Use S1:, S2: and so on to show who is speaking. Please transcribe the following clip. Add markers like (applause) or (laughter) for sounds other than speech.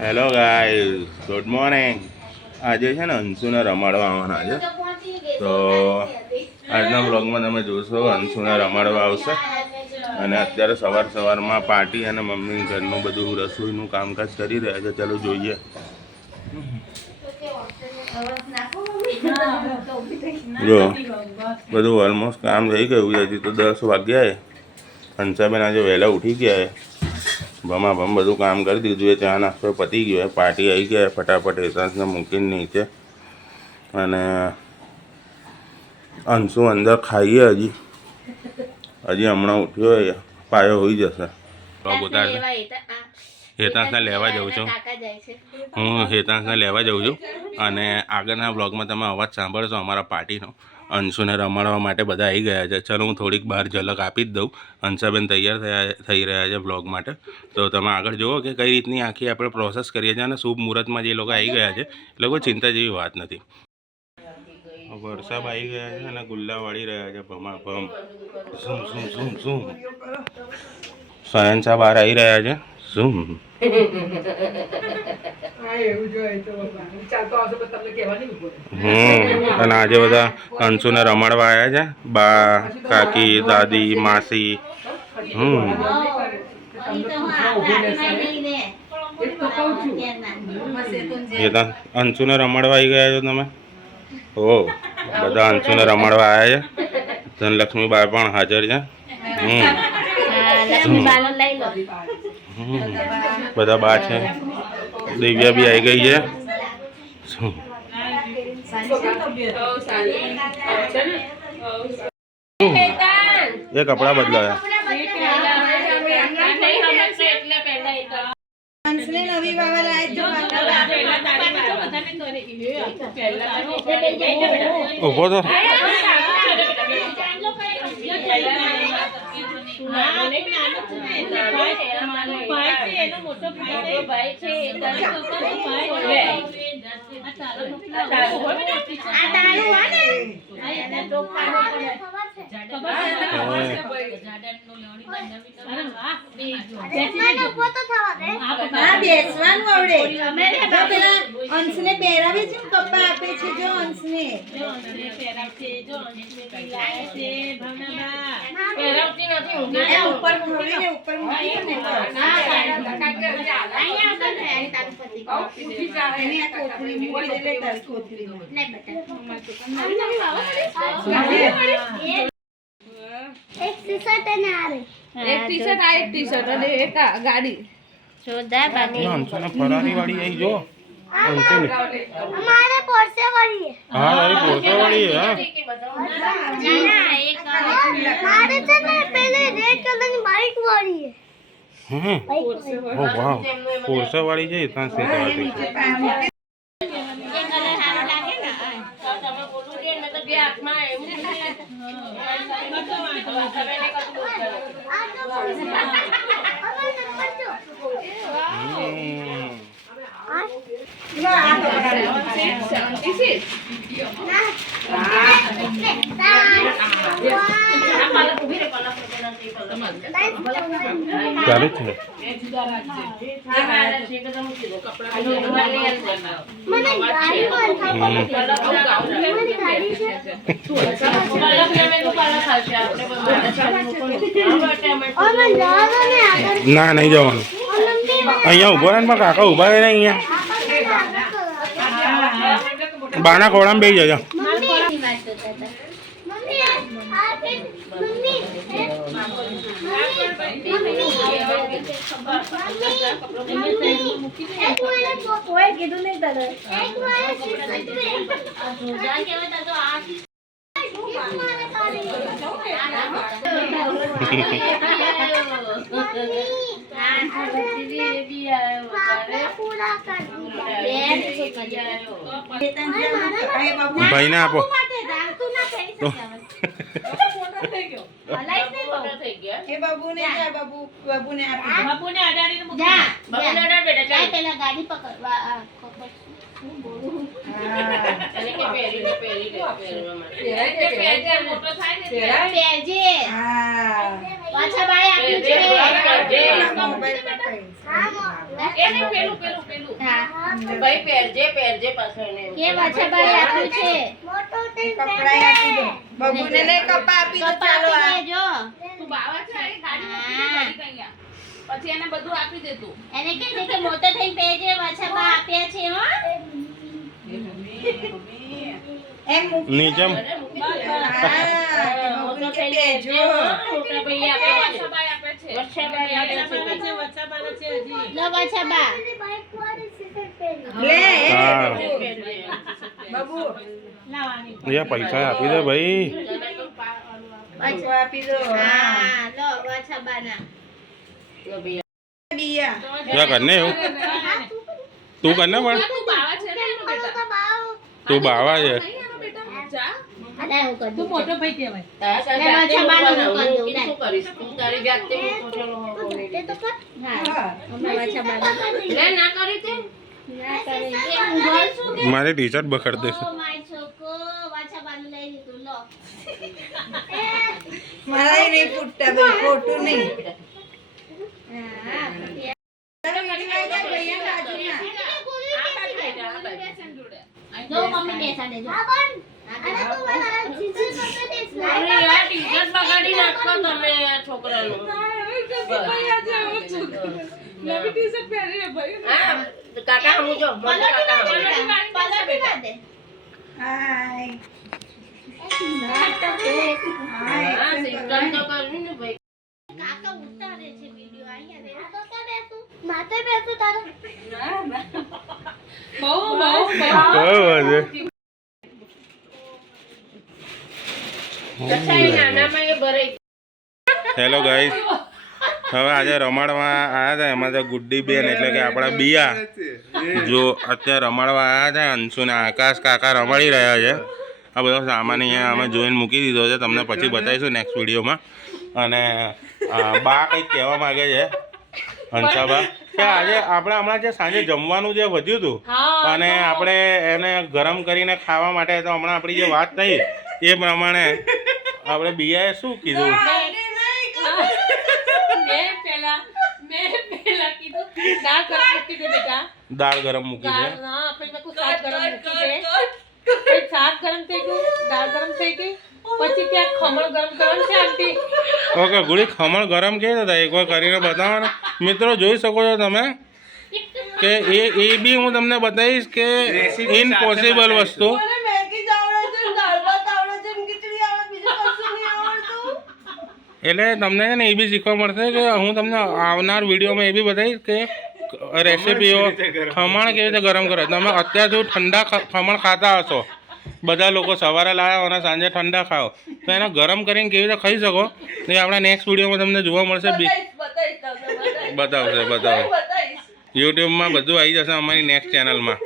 S1: Hello guys good morning આજે છે ને અંશુને રમાડવા આવવાના છે. તો આજના બ્લોગમાં તમે જોશો, અંશુને રમાડવા આવશે. અને અત્યારે સવાર સવારમાં પાર્ટી અને મમ્મી ઘરનું બધું રસોઈનું કામકાજ કરી રહ્યા છે. ચાલો જોઈએ. જો, બધું ઓલમોસ્ટ કામ થઈ ગયું હજી તો દસ વાગ્યા હંસાબેન આજે વહેલા ઉઠી ગયા ભમા ભમ બધું કામ કરી દીધું એ ચા નાસ્તો પતી ગયો પાર્ટી આવી ગયા ફટાફટ એસાંસને મૂકીને નીચે. અને અંશુ અંદર ખાઈએ હજી. હજી હમણાં ઉઠ્યો હોય પાયો હોઈ જશે. હેતાંશને લેવા જાઉં છું. હું હેતાંશને લેવા જાઉં છું. અને આગળના બ્લોગમાં તમે અવાજ સાંભળશો અમારા પાર્ટીનો. અંશુને રમાડવા માટે બધા આવી ગયા છે. ચલો, હું થોડીક બહાર ઝલક આપી જ દઉં. અંશાબેન તૈયાર થયા થઈ રહ્યા છે બ્લોગ માટે. તો તમે આગળ જુઓ કે કઈ રીતની આખી આપણે પ્રોસેસ કરીએ છીએ અને શુભ મુહૂર્તમાં જે લોકો આવી ગયા છે એટલે કોઈ ચિંતા જેવી વાત નથી. વરસાદ આવી ગયા છે અને ગુલ્લા વાળી રહ્યા છે ભમા ભમ શું શું શું શું? સયન સાહેબ બહાર આવી રહ્યા છે. ઝૂમ હમ અને આજે બધા અંશુને રમાડવા આવ્યા છે. બા કાકી દાદી માસી. હમ. એ તો અંશુને રમાડવા આવી ગયા છો તમે? ઓ બધા અંશુને રમાડવા આવ્યા છે. ધનલક્ષ્મી બા પણ હાજર છે. હમ. હમ. બધા બા છે. દિવ્યા બી આવી ગઈ છે. શું એ કપડાં બદલાયા.
S2: હંસને નવી વાવા લાયક જો
S1: ઊભો તો
S2: પેલા અંશને પહેરાવે છે ને કપા આપે છે જો.
S3: એક ટી-શર્ટ અને આ.
S4: એક ટી શર્ટ અને એક ગાડી
S1: જોરદાર બાકી ફરારી વાળી આવી જો
S3: અમારે પોર્સે વાળી
S1: હા તારી પોતો વાળી હા
S3: છે. મારે છે ને પેલી રેડ કલરની બાઈક વાળી છે.
S1: હમ ઓ વાહ પોરસે વાળી છે ત્યાં સીધા
S3: આ તો નંબર જો.
S1: ચાલે છે
S3: ના
S1: નહીં જવાનું અહીંયા ઊભો રહે પણ કાકા ઊભા રહે અહીંયા. બાના ખોળામાં બેસી જજો. (laughs)
S3: મમ્મી મમ્મી
S1: આપો.
S2: આપી
S4: થાય ને.
S2: હા. પાછા ભાઈ આપ્યું છે.
S4: એને પેલું પેલું પેલું.
S2: હા.
S5: ભાઈ પહેરજે પહેરજે પાછળ ને
S2: કે બાએ આપ્યું છે.
S3: મોટો થઈ
S2: કપડા આપી દો. બબુને લઈ કપા આપી દો ચાલો આ.
S3: જો
S4: તું બાવા છે આ ગાડી મૂકી દે ઘડીક પછી એને બધું આપી દે તું.
S2: એને કહે દે કે મોટો થઈને પહેરજે પાછા બા આપ્યા છે હો.
S1: નીચે
S2: બબુને કે પહેરજો.
S5: મોટા ભાઈ આપે છે.
S4: સબાઈ આપે છે.
S5: છે
S2: બા. લે.
S1: પૈસા આપી દે ભાઈ.
S2: આપી દો. હા લો પાછા બાના.
S1: એવું? તું કરને પણ?
S2: હું કરી
S5: શું કરીશ? તું તારી જાતે
S3: તે તો કર.
S2: હા.
S5: લે ના કરી તે?
S1: મારી ટી શર્ટ બખડ દેશે
S2: ઓ માય છોકો પાછા બાનું લઈ લીધું લો.
S6: મારા નહીં ફૂટતા ભાઈ ખોટું નહીં.
S2: હા.
S4: બેસન જોડે
S2: જો મમ્મી બેસાડે જો.
S3: ને
S5: કાકા
S2: ના
S5: તો કરવી ને ભાઈ
S2: કાકા ઉતારે છે વિડિયો અહીંયા
S3: તો કે બેસું માથે બેસું તારે.
S4: બહુ બહુ
S1: કયો છે
S5: અચ્છા એ નાનામાં એ ભરાઈ
S1: હેલો ગાઈસ હવે આજે રમાડવા આવ્યા હતા એમાં તો ગુડ્ડી બેન એટલે કે આપણા બિયા. જો અત્યારે રમાડવા આવ્યા છે અંશુ ને આકાશ કાકા રમાડી રહ્યા છે. આ બધો સામાન અહીંયા અમે જોઈને મૂકી દીધો છે. તમને પછી બતાવીશું નેક્સ્ટ વિડીયોમાં. અને બા કંઈક કહેવા માંગે છે હંસાબા. કે આજે આપણે હમણાં જે સાંજે જમવાનું જે વધ્યું હતું અને આપણે એને ગરમ કરીને ખાવા માટે તો હમણાં આપણી જે વાત થઈ એ પ્રમાણે આપણે બિયાએ શું કીધું?
S4: મેં પહેલા મેં પહેલા કીધું દાળ ગરમ મૂકી દે શાક ગરમ થઈ ગયું દાળ ગરમ થઈ ગઈ. પછી ત્યાં ખમણ ગરમ કરવાનું છે આંટી.
S1: ઓકે ગુડી ખમણ ગરમ કેવી રીતે એકવાર કરીને બતાવો ને મિત્રો જોઈ શકો છો તમે કે એ એ બી હું તમને બતાવીશ કે ઇમ્પોસિબલ વસ્તુ
S6: મને મેગી જ આવડે છે ને દાળ ભાત આવડે છે ને ખીચડી આવડે બીજું કશું નહીં આવડતું
S1: એટલે તમને છે ને એ બી શીખવા મળશે કે હું તમને આવનાર વિડીયોમાં એ બી બતાવીશ કે રેસીપીઓ ખમણ કેવી રીતે ગરમ કરે? તમે અત્યાર સુધી ઠંડા ખમણ ખાતા હશો. બધા લોકો સવારે લાવ્યા અને સાંજે ઠંડા ખાઓ. તો એને ગરમ કરીને કેવી રીતે ખાઈ શકો? એ આપણા નેક્સ્ટ વિડીયોમાં તમને જોવા મળશે. બી બતાવીશ
S6: બતાવીશ
S1: યુટ્યુબમાં બધું આવી જશે અમારી નેક્સ્ટ ચેનલમાં